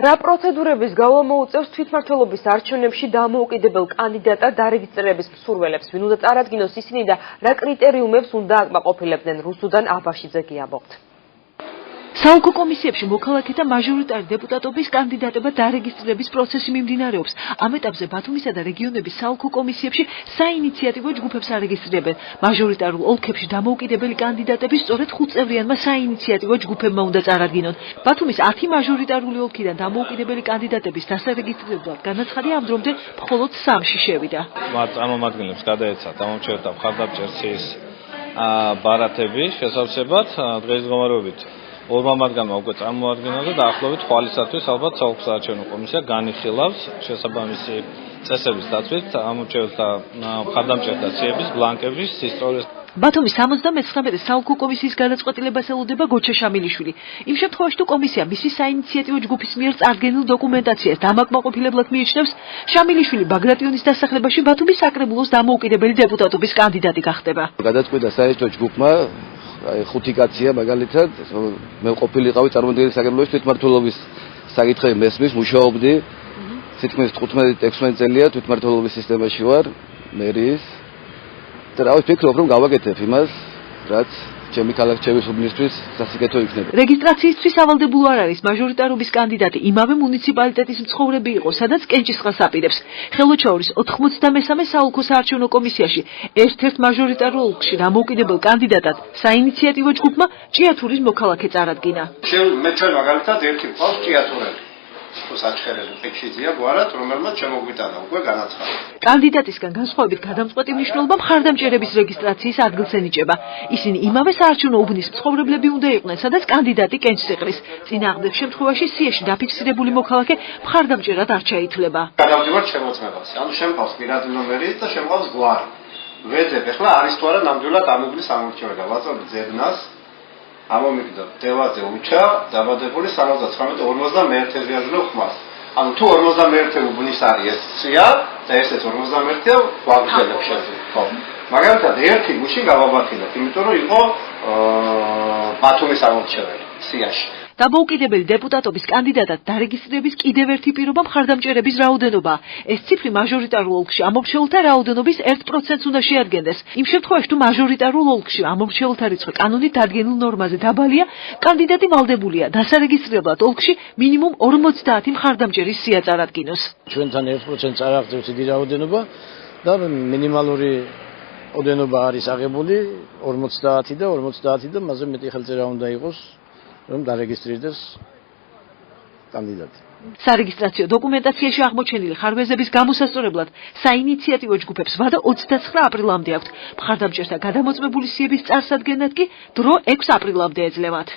რა პროცედურების გავლა მოუწევს თვითმმართველობის არჩევნებში დამოუკიდებელ კანდიდატად დარეგისტრირების მსურველებს, ვინ უნდა წარადგინოს ისინი და რა კრიტერიუმებს უნდა აკმაყოფილებდნენ, რუსუდან აბაშიძე გიამბობთ. საოლქო კომისიებში მოქალაქეთა მაჟორიტარი დეპუტატობის კანდიდატებად დარეგისტრირების პროცესი მიმდინარეობს. ამ ეტაპზე ბათუმისა და რეგიონების საოლქო კომისიებში საინიციატივო ჯგუფებს არეგისტრირებენ. მაჟორიტარულ ოლქებში დამოუკიდებელი კანდიდატები სწორედ 5 წევრიანმა საინიციატივო ჯგუფებმა უნდა წარადგინონ. ბათუმის 10 მაჟორიტარული ოლქიდან დამოუკიდებელი კანდიდატების დასარეგისტრირებლად განაცხადი ამ დრომდე მხოლოდ 3-ში შევიდა. მათ წარმომადგენლებს გადაეცათ ამომრჩეველთა მხარდამჭერცის ბარათები შესავსებად დღესდღეობით ორმა მათგანმა უკვე წარმოადგენდა და დაახლოებით ხვალისათვის ალბათ საოლქო საარჩევნო კომისია განიხილავს შესაბამისი წესების დაცვით ამომრჩეველთა მხარდამჭერთა ციების ბლანკების ისტორიას. ბათუმის 79 საოლქო კომისიის გადაწყვეტილებას ელოდება გოჩა შამილიშვილი. იმ შემთხვევაში თუ კომისია მისი საინიციატივო ჯგუფის მიერ წარდგენილ დოკუმენტაციას დამაკმაყოფილებლად მიიჩნევს, შამილიშვილი ბაგრატიონის დასახლებაში ბათუმის საკრებულოს დამოუკიდებელი დეპუტატობის კანდიდატი გახდება. გადაწყვიტა საერთო ჯგუფმა 5 კაცია მაგალითად მე ყოფილიყავი წარმომადგენელი საკრებულოს თვითმმართველობის საკითხები მესმის მუშაობდი თითქმის 15-16 წელია თვითმმართველობის სისტემაში ვარ მერიის და რა ვფიქრობ რომ გავაკეთებ იმას რაც ჩემი ქალაქის უბნისთვის სასიკეთო იქნება. რეგისტრაციისთვის ავალდებულო არ არის მაჟორიტარობის კანდიდატი იმავე მუნიციპალიტეტის მცხოვრები იყო, სადაც კენჭისყრას აპირებს. ხელოჩაურის 93 საოლქო საარჩევნო კომისიაში ერთ-ერთ მაჟორიტარულ ოლქში დამოუკიდებელ კანდიდატად საინიციატივო ჯგუფმა ჭიათურის მოქალაქე წარადგინა. მე ჩვენ მაგალითად ერთი ყავს ჭიათურელი. საჩხერელი პეჩიზია გვარად, რომელმაც შემოგვიტანა უკვე განაცხადა. კანდიდატისგან განსხვავებით გადამწყვეტი მნიშვნელობა მხარდამჭერების რეგისტრაციის ადგილს ენიჭება. ისინი იმავე საარჩევნო უბნის მცხოვრებლები უნდა იყვნენ, სადაც კანდიდატი კენჭს ეყრის. წინააღმდეგ შემთხვევაში სიაში დაფიქსირებული მოქალაქე მხარდამჭერად არ ჩაითვლება. გადავდივართ შემოწმებაზე. ანუ შემყავს პირადი ნომერი და შემყავს გვარი. ვეძებ ახლა არის თუ არა ნამდვილად ამ უბნის ამორჩეველი. ვაწევთ ძებნას. ამომიგდო დევაძე უჩა დაბადებული 79-51-ზე აძლევ ხმას. ანუ თუ 51 უბნის არის ეს სია და ესეც 51-ია ვაგრძელებ შეძლებ. ხო. მაგალითად ერთი გუში გავაბათილებ, იმიტომ რომ იყო ბათუმის ამორჩეველი სიაში. დამოუკიდებელი დეპუტატობის კანდიდატად დარეგისტრირების კიდევ ერთი პირობა მხარდამჭერების რაოდენობა. ეს ციფრი მაჟორიტარულ ოლქში ამომრჩეველთა რაოდენობის 1%-ს უნდა შეადგენდეს. იმ შემთხვევაში თუ მაჟორიტარულ ოლქში ამომრჩეველთა რიცხვი კანონით დადგენილ ნორმაზე დაბალია, კანდიდატი ვალდებულია დასარეგისტრირებლად ოლქში მინიმუმ 50 მხარდამჭერის სია წარადგინოს. ჩვენთან 1% წარაღწევს დიდი რაოდენობა და მინიმალური ოდენობა არის აღებული 50 და 50 და მასზე მეტი ხელწერა უნდა იყოს. რომ დარეგისტრირდეს კანდიდატი. სარეგისტრაციო დოკუმენტაციაში აღმოჩენილი ხარვეზების გამოსასწორებლად საინიციატივო ჯგუფებს ვადა 29 აპრილამდე აქვთ. მხარდამჭერთა გადამოწმებული სიების წარსადგენად კი დრო 6 აპრილამდე ეძლევათ.